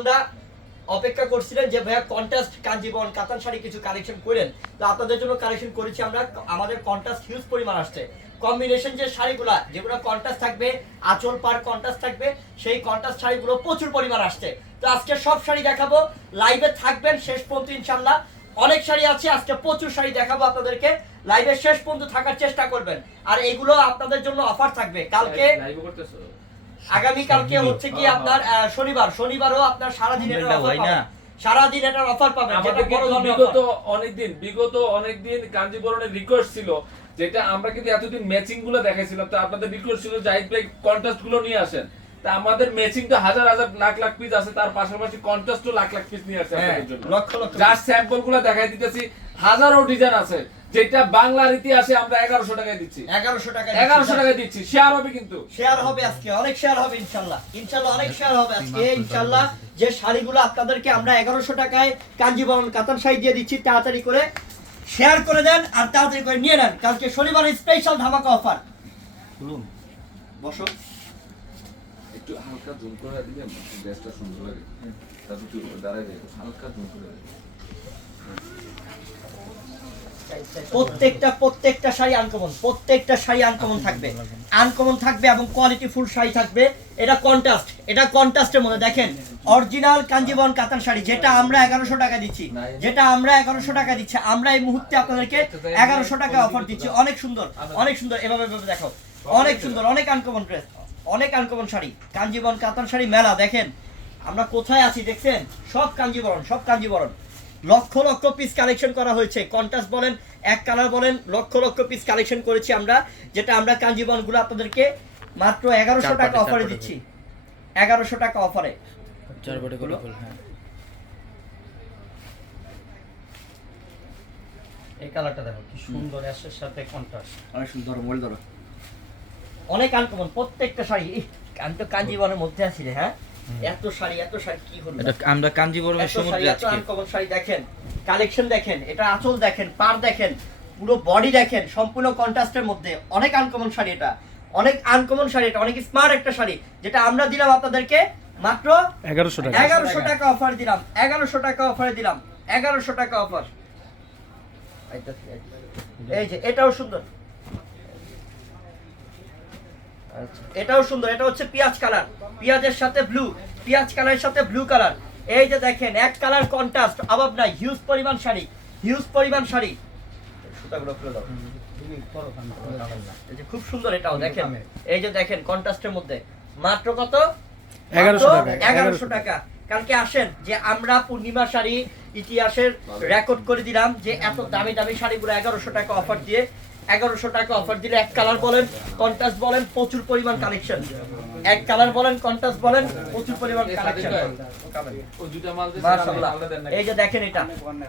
আমরা অপেক্ষা করছিলেন যে ভাইয়া কন্টাস্ট কাঞ্জিবন কাতান শাড়ি কিছু কালেকশন করেন। তো আপনাদের জন্য কালেকশন করেছি আমরা, আমাদের কন্টাস্ট হিউজ পরিমাণ আসছে। কম্বিনেশন যে শাড়িগুলা, যেগুলো কন্টাস্ট থাকবে, আঁচল পার কন্টাস্ট থাকবে, সেই কন্টাস্ট শাড়িগুলো প্রচুর পরিমাণ আসছে। তো আজকে সব শাড়ি দেখাবো লাইভে থাকবেন শেষ পর্যন্ত ইনশাল্লাহ অনেক শাড়ি আছে, আজকে প্রচুর শাড়ি দেখাবো আপনাদেরকে। লাইভের শেষ পর্যন্ত থাকার চেষ্টা করবেন। আর এগুলো আপনাদের জন্য অফার থাকবে। কালকে লাইভ আগামী কালকে হচ্ছে কি আপনার শনিবার। শনিবারও আপনার এটার মোবাইলটা অফার না? পাবেন। সারাদিন এটার অফার পাবেন যেটা আমাদের বড় ধরনের বিগত offer। অনেকদিন বিগত অনেকদিন কাঞ্জিবরণের রিকোয়েস্ট ছিল যেটা আমরা কিন্তু এতদিন ম্যাচিংগুলো দেখাইছিলাম তো আপনাদের রিকোয়েস্ট ছিল জাহিদ ভাই কন্টেস্টগুলো নিয়ে আসেন। তা আমাদের ম্যাচিং তো হাজার হাজার লাখ লাখ পিস আছে তার পাশাপাশি কন্টেস্টও লাখ লাখ পিস নিয়ে আসছে হ্যাঁ, আপনাদের জন্য। লক্ষ লক্ষ যার স্যাম্পলগুলো দেখাই দিতেছি হাজারো ডিজাইন আছে। যেটা বাংলার ইতিহাসে আমরা এগারোশো টাকায় দিচ্ছি। এগারোশো টাকা এগারোশো টাকায় দিচ্ছি। শেয়ার হবে কিন্তু। শেয়ার হবে আজকে অনেক শেয়ার হবে ইনশাল্লাহ। ইনশাল্লাহ অনেক শেয়ার হবে আজকে ইনশাল্লাহ যে শাড়িগুলো আপনাদেরকে আমরা এগারোশো টাকায় কাঞ্জিবরণ কাতান শাড়ি দিয়ে দিচ্ছি তাড়াতাড়ি করে শেয়ার করে দেন আর তাড়াতাড়ি করে নিয়ে নেন। কালকে শনিবারের স্পেশাল ধামাকা অফার বসো। একটু হালকা জুম করে দিলে ড্রেসটা সুন্দর লাগে তারপর একটু দাঁড়ায় যায় হালকা জুম করে দিলে। প্রত্যেকটা প্রত্যেকটা শাড়ি আনকমন প্রত্যেকটা শাড়ি আনকমন থাকবে। আনকমন থাকবে এবং কোয়ালিটি ফুল শাড়ি থাকবে। এটা কন্ট্রাস্ট এটা কন্ট্রাস্টের মধ্যে। দেখেন অরিজিনাল কাঞ্জিবরম কাতান শাড়ি, যেটা আমরা এগারোশো টাকা দিচ্ছি, যেটা আমরা এগারোশো টাকা দিচ্ছি, আমরা এই মুহূর্তে আপনাদেরকে এগারোশো টাকা অফার দিচ্ছি। অনেক সুন্দর অনেক সুন্দর, এভাবে এভাবে দেখো অনেক সুন্দর, অনেক আনকমন ড্রেস অনেক আনকমন শাড়ি। কাঞ্জিবরম কাতান শাড়ি মেলা, দেখেন, আমরা কোথায় আছি, দেখছেন? সব কাঞ্জিবরণ সব কাঞ্জিবরণ। লক্ষ লক্ষ পিস কালেকশন করা হয়েছে। কন্টাস্ট বলেন এক কালার বলেন লক্ষ লক্ষ পিস কালেকশন করেছি আমরা যেটা আমরা কাঞ্জিবনগুলো আপনাদেরকে মাত্র এগারোশো টাকা অফারে দিচ্ছি। এগারোশো টাকা অফারে হ্যাঁ। এই কালারটা দেখো কি সুন্দর অ্যাশের সাথে কন্ট্রাস্ট অনেক সুন্দর মোবাইল ধরো। অনেক আনকমন প্রত্যেকটা শাড়ি আমি তো কাঞ্জিবনের মধ্যে আছি রে হ্যাঁ? এত শাড়ি এত শাড়ি কি হলো? এটা আমরা কাঞ্জিবরমের সমুদ্রে এত আজকে। আনকমন শাড়ি দেখেন কালেকশন দেখেন এটা আঁচল দেখেন পার দেখেন পুরো বডি দেখেন সম্পূর্ণ কন্ট্রাস্টের মধ্যে। অনেক আনকমন শাড়ি এটা। অনেক আনকমন শাড়ি এটা অনেক স্মার্ট একটা শাড়ি যেটা আমরা দিলাম আপনাদেরকে মাত্র এগারোশো টাকা। এগারোশো টাকা অফার দিলাম এগারোশো টাকা অফারে দিলাম এগারোশো টাকা অফার এই যে এটাও সুন্দর। এটাও সুন্দর এটা হচ্ছে পেঁয়াজ কালার। পেঁয়াজের সাথে ব্লু পেঁয়াজ কালারের সাথে ব্লু কালার। এই যে দেখেন এক কালার কন্ট্রাস্ট অভাব নাই হিউজ পরিমাণ শাড়ি হিউজ পরিমাণ শাড়ি। সুতাগুলো খুলে দাও। খুব সুন্দর এটাও দেখেন। এই যে দেখেন কন্ট্রাস্টের মধ্যে। মাত্র কত? 1100 টাকা, এগারোশো টাকা। কালকে আসেন যে আমরা পূর্ণিমা শাড়ি ইতিহাসের রেকর্ড করে দিলাম যে এত দামি দামি শাড়িগুলো এগারোশো টাকা অফার দিয়ে এগারোশো টাকা অফার দিলে এক কালার বলেন কন্ট্রাস্ট বলেন প্রচুর পরিমাণ কালেকশন এক কালার বলেন কন্ট্রাস্ট বলেন প্রচুর পরিমাণ কালেকশন শাড়ি ও দুটা মাল দিছে মাশাআল্লাহ। আলাদা দেন না এই যে দেখেন এটা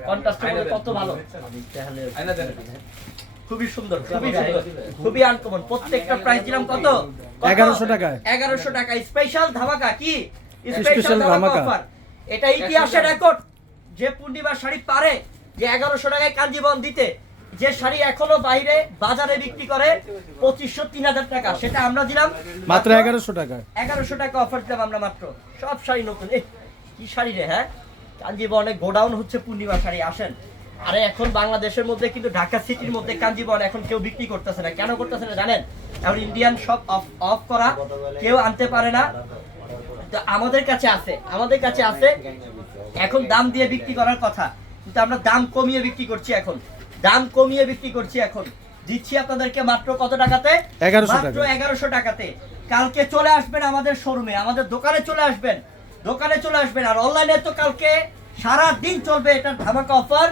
কন্ট্রাস্টের মধ্যে কত ভালো। খুবই সুন্দর খুবই সুন্দর খুবই আনকমন প্রত্যেকটা প্রাইস দিলাম কত? 1100 টাকায়। এগারোশো টাকা স্পেশাল ধামাকা কি? স্পেশাল ধামাকা। এটা ইতিহাসের রেকর্ড যে পূর্ণিমা শাড়ি পারে যে এগারোশো টাকায় কাঞ্জিবন দিতে যে শাড়ি এখনও বাইরে বাজারে বিক্রি করে পঁচিশশো তিন হাজার টাকা সেটা আমরা দিলাম। মাত্র এগারোশো টাকা এগারোশো টাকা অফার দিলাম আমরা মাত্র। সব শাড়ি নতুন। কি শাড়ি রে হ্যাঁ? কাঞ্জিবনে গোডাউন হচ্ছে পূর্ণিমা শাড়ি আসেন। আরে এখন বাংলাদেশের মধ্যে কিন্তু ঢাকা সিটির মধ্যে কাঞ্জিবন এখন কেউ বিক্রি করতেছে না। কেন করতেছে না জানেন? এখন ইন্ডিয়ান সব অফ অফ করা কেউ আনতে পারে না। তো আমাদের কাছে আছে আমাদের কাছে আছে। এখন দাম দিয়ে বিক্রি করার কথা কিন্তু আমরা দাম কমিয়ে বিক্রি করছি এখন। দাম কমিয়ে বিক্রি করছি এখন। দিচ্ছি আপনাদেরকে মাত্র কত টাকাতে? মাত্র এগারোশো টাকাতে। কালকে চলে আসবেন আমাদের শোরুমে আমাদের দোকানে চলে আসবেন। দোকানে চলে আসবেন আর অনলাইনে তো কালকে সারা দিন চলবে এটার ধামাকা অফার।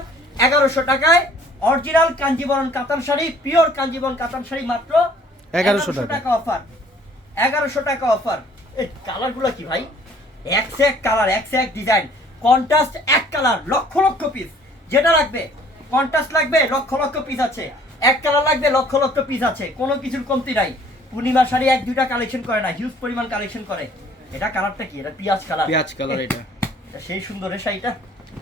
এগারোশো টাকায় অরিজিনাল কাঞ্জিবরণ কাতান শাড়ি পিওর কাঞ্জিবরণ কাতান শাড়ি মাত্র 1100 টাকা। টাকা অফার। এগারোশো টাকা অফার। এই কালারগুলো কি ভাই? এক সে এক কালার এক সে এক ডিজাইন কন্ট্রাস্ট এক কালার লক্ষ লক্ষ পিস যেটা লাগবে? কন্ট্রাস্ট লাগবে লক্ষ লক্ষ পিস আছে। এক কালার লাগবে লক্ষ লক্ষ পিস আছে। কোনো কিছুর কমতি নাই। পূর্ণিমা শাড়ি এক দুইটা কালেকশন করে না হিউজ পরিমাণ কালেকশন করে। এটা কালারটা কি? এটা পিঁয়াজ কালার পেঁয়াজ কালার এটা। সেই সুন্দর শাড়িটা।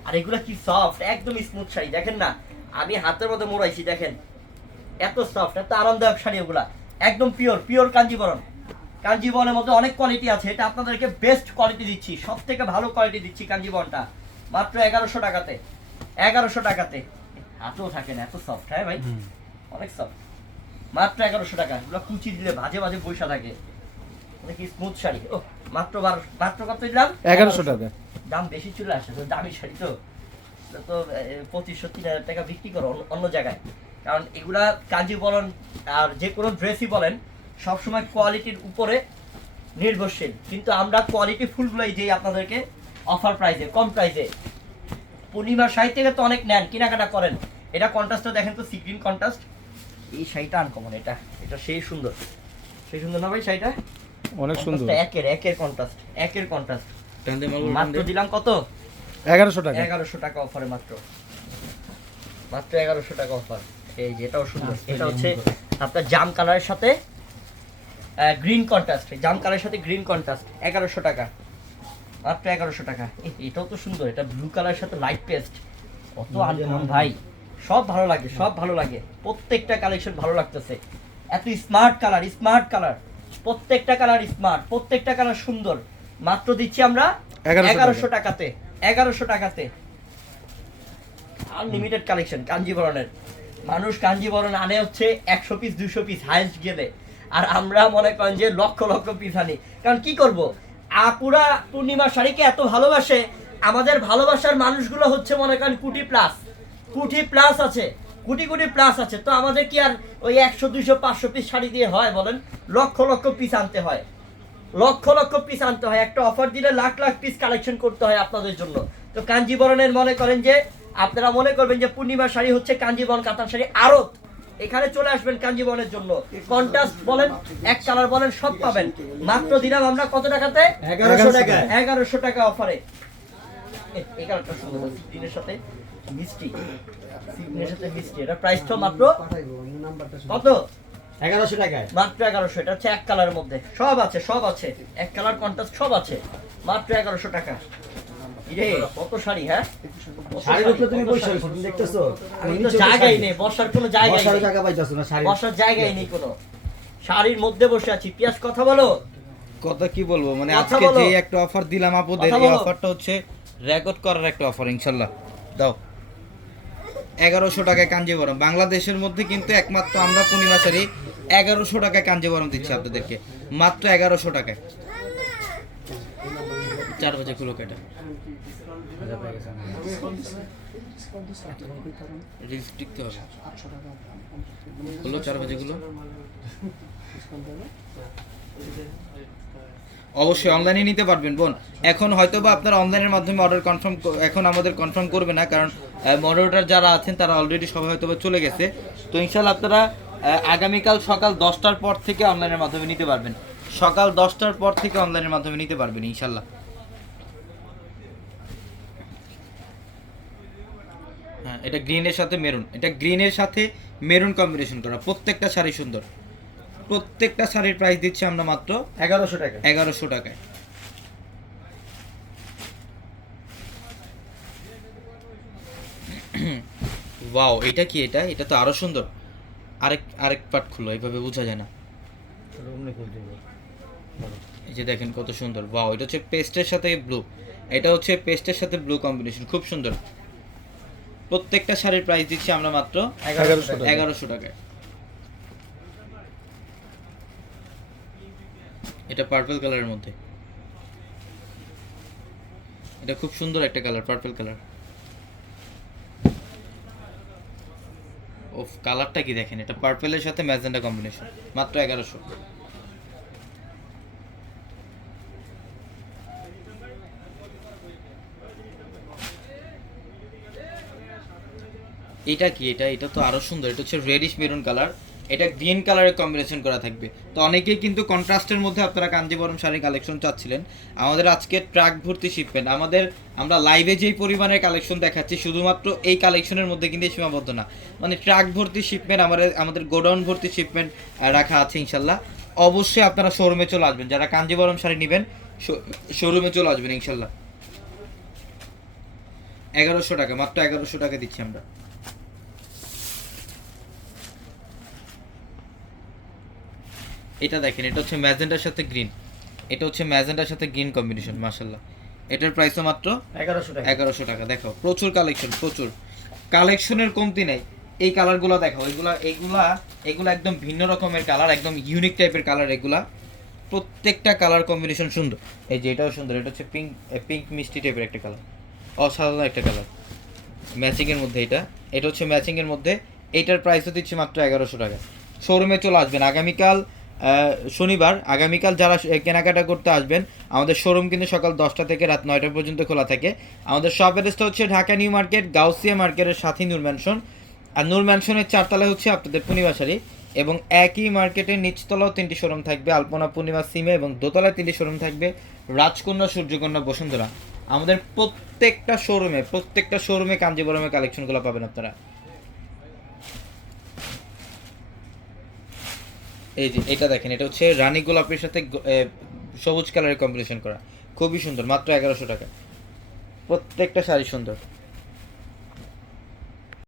আর এগুলো কি সফট একদম স্মুথ শাড়ি। দেখেন না আমি হাতের মধ্যে মোড়াইছি দেখেন। এত সফট এত আরামদায়ক শাড়ি ওগুলা একদম পিওর পিওর কাঞ্জিবরণ। কাঞ্জিবনের মধ্যে অনেক কোয়ালিটি আছে এটা আপনাদেরকে বেস্ট কোয়ালিটি দিচ্ছি সব থেকে ভালো কোয়ালিটি দিচ্ছি কাঞ্জিবনটা মাত্র এগারোশো টাকাতে এগারোশো টাকাতে। হাতেও থাকে না এত সফট হ্যাঁ ভাই? অনেক সফট মাত্র এগারোশো টাকা এগুলো কুচি দিলে ভাজে ভাজে বৈশা থাকে। কি স্মুথ শাড়ি। ও মাত্র বারো মাত্র কত দিলাম? এগারোশো টাকা। দাম বেশি চলে আসে তো দামি শাড়ি তো। তো পঁচিশশো তিন হাজার টাকা বিক্রি করো অন্য- অন্য জায়গায়। কারণ এগুলা কাঞ্জি বলেন আর যে কোনো ড্রেসই বলেন সবসময় কোয়ালিটির উপরে নির্ভরশীল। কিন্তু আমরা কোয়ালিটি ফুলগুলোই দিই আপনাদেরকে অফার প্রাইসে কম প্রাইসে পূর্ণিমার শাড়ি থেকে তো অনেক নেন কেনাকাটা করেন। এটা কন্ট্রাস্টটা দেখেন তো সিগ্রিন কন্ট্রাস্ট এই শাড়িটা আনকমন এটা এটা সেই সুন্দর। সেই সুন্দর না ভাই শাড়িটা? অনেক সুন্দর। একের একের কন্ট্রাস্ট একের কন্ট্রাস্ট মাত্র দিলাম কত? এগারোশো টাকা। এগারোশো টাকা অফারে মাত্র। মাত্র এগারোশো টাকা অফার এই যে এটাও সুন্দর এটা হচ্ছে আপনার জাম কালারের সাথে গ্রিন কন্ট্রাস্ট জাম কালারের সাথে গ্রিন কন্ট্রাস্ট এগারোশো টাকা। মাত্র এগারোশো টাকা। এটাও তো সুন্দর এটা ব্লু কালারের সাথে লাইট পেস্ট কত আনকমন ভাই। সব ভালো লাগে সব ভালো লাগে। প্রত্যেকটা কালেকশন ভালো লাগতেছে। এত স্মার্ট কালার স্মার্ট কালার প্রত্যেকটা কালার স্মার্ট প্রত্যেকটা কালার সুন্দর। মাত্র দিচ্ছি আমরা এগারোশো টাকাতে এগারোশো টাকাতে। আনলিমিটেড কালেকশন কাঞ্জিবরণের। মানুষ কাঞ্জিবরণ আনে হচ্ছে একশো পিস দুশো পিস হাইস্ট গেলে। আর আমরা মনে করেন যে লক্ষ লক্ষ পিস আনি কারণ কি করব? আপুরা পূর্ণিমা শাড়িকে এত ভালোবাসে, আমাদের ভালোবাসার মানুষগুলো হচ্ছে মনে করেন কুটি প্লাস কুটি প্লাস আছে, কোটি কোটি প্লাস আছে। তো আমাদের কি আর ওই একশো, দুইশো, পাঁচশো পিস শাড়ি দিয়ে হয় বলেন? লক্ষ লক্ষ পিস আনতে হয়। লক্ষ লক্ষ পিস আনতে হয়। একটা অফার দিলে লাখ লাখ পিস কালেকশন করতে হয় আপনাদের জন্য। তো কাঞ্জিবরণের মনে করেন যে, আপনারা মনে করবেন যে পূর্ণিমা শাড়ি হচ্ছে কাঞ্জিবরণ কাতান শাড়ি। আরত। এখানে চলে আসবেন কাঞ্জিবরণের জন্য। কন্ট্রাস্ট বলেন এক কালার বলেন সব পাবেন। মাত্র দিলাম আমরা কত টাকাতে? এগারোশো টাকা। এগারোশো টাকা অফারে এই কালারটা সুন্দর দিনের সাথে মিষ্টি। সিগনের সাথে মিষ্টি এটা প্রাইসটা মাত্র কত? এগারোশো টাকায়। মাত্র এগারোশো এটা হচ্ছে এক কালারের মধ্যে। সব আছে সব আছে। এক কালার কন্ট্রাস্ট সব আছে। মাত্র এগারোশো টাকা। কত শাড়ি হ্যাঁ? শাড়ির উপরে তুমি বসে আছো, তুমি দেখতেছো? আমি তো জায়গায় নেই বসার কোনো জায়গায় নেই। জায়গা পাইতেছো না শাড়ি? বসার জায়গায় নেই কোনো। শাড়ির মধ্যে বসে আছি। পিয়াস কথা বলো। কথা কি বলব? মানে আজকে যে একটা অফার দিলাম আপুদের এই অফারটা হচ্ছে রেকর্ড করার একটা অফার ইনশাল্লাহ। দাও। এগারোশো টাকায় কাঞ্জিবরম বাংলাদেশের মধ্যে কিন্তু একমাত্র আমরা পূর্ণিমা শাড়ি এগারোশো টাকায় কাঞ্জিবরম দিচ্ছি আপনাদেরকে। মাত্র এগারোশো টাকায়। চার বাজে কুলো কেটে। রিলস টিকতে হবে। চার বাজে অবশ্যই অনলাইনে নিতে পারবেন। বোন এখন হয়তো বা আপনারা অনলাইনের মাধ্যমে অর্ডার কনফার্ম এখন আমাদের কনফার্ম করবে না কারণ মডারেটার যারা আছেন তারা অলরেডি সবাই হয়তো বা চলে গেছে। তো ইনশাল্লাহ আপনারা আগামীকাল সকাল দশটার পর থেকে অনলাইনের মাধ্যমে নিতে পারবেন। সকাল দশটার পর থেকে অনলাইনের মাধ্যমে নিতে পারবেন ইনশাল্লাহ এটা গ্রিনের সাথে মেরুন এটা গ্রিনের সাথে মেরুন কম্বিনেশন করা। প্রত্যেকটা শাড়ি সুন্দর। প্রত্যেকটা শাড়ির প্রাইস দিচ্ছি আমরা মাত্র এগারোশো টাকা এগারোশো টাকায়। ওয়াও এটা কি এটা? এটা তো আরও সুন্দর। আরেক আরেক পার্ট খুলো এইভাবে বোঝা যায় না। এই যে দেখেন কত সুন্দর। ওয়াও এটা হচ্ছে পেস্টের সাথে ব্লু এটা হচ্ছে পেস্টের সাথে ব্লু কম্বিনেশন খুব সুন্দর। প্রত্যেকটা শাড়ির প্রাইস দিচ্ছি আমরা মাত্র এগারোশো টাকা। টাকায়। এটা পার্পল কালারের মধ্যে। এটা খুব সুন্দর একটা কালার পার্পল কালার ও কালারটা কি দেখেন? এটা পার্পলের সাথে ম্যাজেন্ডা কম্বিনেশন মাত্র এগারোশো। এটা কি? এটা এটা তো আরও সুন্দর। এটা হচ্ছে রেডিশ মেরুন কালার এটা গ্রিন কালারের কম্বিনেশন করা থাকবে। তো অনেকেই কিন্তু কন্ট্রাস্টের মধ্যে আপনারা কাঞ্জিবরম শাড়ি কালেকশন চাচ্ছিলেন। আমাদের আজকে ট্রাক ভর্তি শিপমেন্ট আমাদের, আমরা লাইভে যেই পরিমাণের কালেকশন দেখাচ্ছি, শুধুমাত্র এই কালেকশনের মধ্যে কিন্তু সীমাবদ্ধ না। মানে ট্রাক ভর্তি শিপমেন্ট আমাদের আমাদের গোডাউন ভর্তি শিপমেন্ট রাখা আছে ইনশাল্লাহ। অবশ্যই আপনারা শোরুমে চলে আসবেন। যারা কাঞ্জিবরম শাড়ি নেবেন শোরুমে চলে আসবেন ইনশাল্লাহ। এগারোশো টাকা, মাত্র এগারোশো টাকা দিচ্ছি আমরা। এটা দেখেন এটা হচ্ছে ম্যাজেন্টার সাথে গ্রিন। এটা হচ্ছে ম্যাজেন্টার সাথে গ্রিন কম্বিনেশন মাশাল্লাহ এটার প্রাইসও মাত্র এগারোশো টাকা। এগারোশো টাকা। দেখো প্রচুর কালেকশন প্রচুর। কালেকশনের কমতি নেই। এই কালারগুলো দেখো এগুলা এগুলা এগুলা একদম ভিন্ন রকমের কালার একদম ইউনিক টাইপের কালার এগুলা। প্রত্যেকটা কালার কম্বিনেশন সুন্দর। এই যে এটাও সুন্দর এটা হচ্ছে পিঙ্ক পিঙ্ক মিষ্টি টাইপের একটা কালার অসাধারণ একটা কালার ম্যাচিংয়ের মধ্যে এটা। এটা হচ্ছে ম্যাচিংয়ের মধ্যে। এইটার প্রাইসও দিচ্ছে মাত্র এগারোশো টাকা। শোরুমে চলে আসবেন। আগামীকাল শনিবার আগামীকাল যারা কেনাকাটা করতে আসবেন, আমাদের শোরুম কিন্তু সকাল দশটা থেকে রাত নয়টা পর্যন্ত খোলা থাকে। আমাদের শপ অ্যাড্রেসটা হচ্ছে ঢাকা নিউ মার্কেট, গাউসিয়া মার্কেটের সাথে নূর ম্যানশন আর নূর ম্যানশনের চারতলা হচ্ছে আপনাদের পূর্ণিমাশারি এবং একই মার্কেটের নিচতলাও তিনটি শোরুম থাকবে। আলপনা, পূর্ণিমা, সিমে এবং দোতলায় তিনটি শোরুম থাকবে। রাজকন্যা, সূর্যকন্যা, বসুন্ধরা। আমাদের প্রত্যেকটা শোরুমে প্রত্যেকটা শোরুমে কাঞ্জিবরমের কালেকশনগুলো পাবেন আপনারা। এই যে, এটা দেখেন, এটা হচ্ছে রানি গোলাপের সাথে সবুজ কালারের কম্বিনেশন করা। খুবই সুন্দর, মাত্র এগারোশো টাকা। প্রত্যেকটা শাড়ি সুন্দর।